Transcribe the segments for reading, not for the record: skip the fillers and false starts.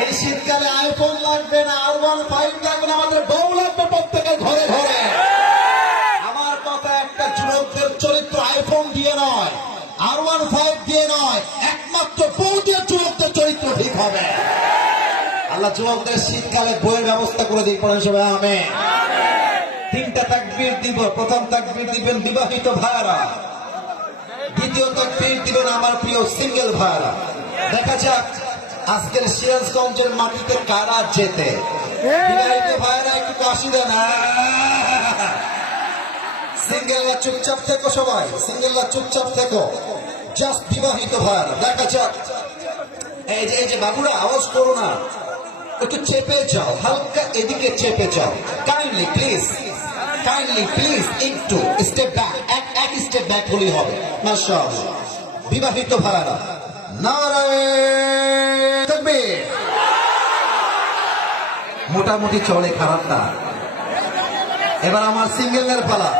এই শীতকালে আইফোন লাগবে না, R15 লাগবে না, আমাদের বউ লাগবে প্রত্যেকের ঘরে ঘরে। আমার কথা, একটা যুবকদের চরিত্র আইফোন দিয়ে নয়, R15 দিয়ে নয়, একমাত্র বউ দিয়ে যুবকদের চরিত্র ঠিক হবে। আল্লাহ যুবকদের শীতকালে বইয়ের ব্যবস্থা করে দিই, পড়েন সবাই আমিন। তিনটা তাকবীর দিব। প্রথম তাকবীর দিবেন বিবাহিত ভাইরা, দ্বিতীয় তাকবীর দিবেন আমার প্রিয় সিঙ্গেল ভাইরা। দেখা যাক আজকের সিরাজগঞ্জের মাটিতে কারা জেতে। বিবাহিত ভাইরা একটু কাশি দেন। সিঙ্গেলরা চুপচাপ থেকো, সবাই সিঙ্গেলরা চুপচাপ থেকো। জাস্ট বিবাহিত ভাইরা দেখা যাক। এই যে বাবুরা আওয়াজ করো না, একটু চেপে যাও, হালকা এদিকে চেপে যাও। কাইন্ডলি প্লিজ, একটু স্টেপ ব্যাক, এক স্টেপ ব্যাক হলেই হবে। মাশাআল্লাহ। বিবাহিত ভাইরা নারায়ে তাকবীর। মোটামুটি চলে, খারাপ না। এবার আমার সিঙ্গেলের পালা।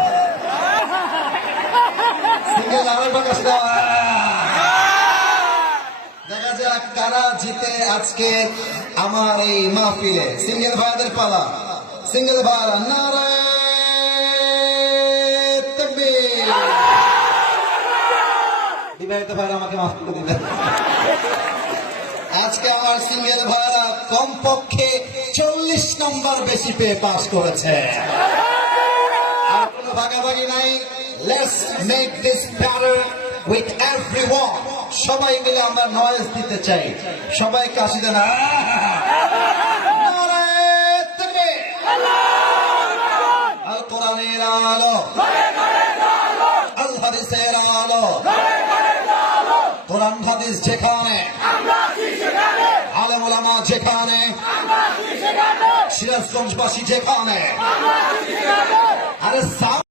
সিঙ্গেল আমার কাছে দেখা যাক কারা জিতে আজকে আমার এই মাহফিলে। সিঙ্গেল ভাইদের পালা। সিঙ্গেল ভাইরা নারায়ে তাকবীর। বিবাহিত ভাইরা আমাকে মাফ করে দিলেন। আজকে আমার সিঙ্গেল ভাইরা কমপক্ষে 40 নম্বর বেশি পেয়ে পাস করেছে। আর কোনো ভাগাভাগি নাই। Let's make this better with everyone. সবাই মিলে আমরা নয়েজ দিতে চাই। সবাই কাশি দেন। আল কোরআনের আলো, আল হাদিসের আলো। কোরআন হাদিস যেখানে, আলেম ওলামা যেখানে, সিরাজগঞ্জবাসী যেখানে। আরে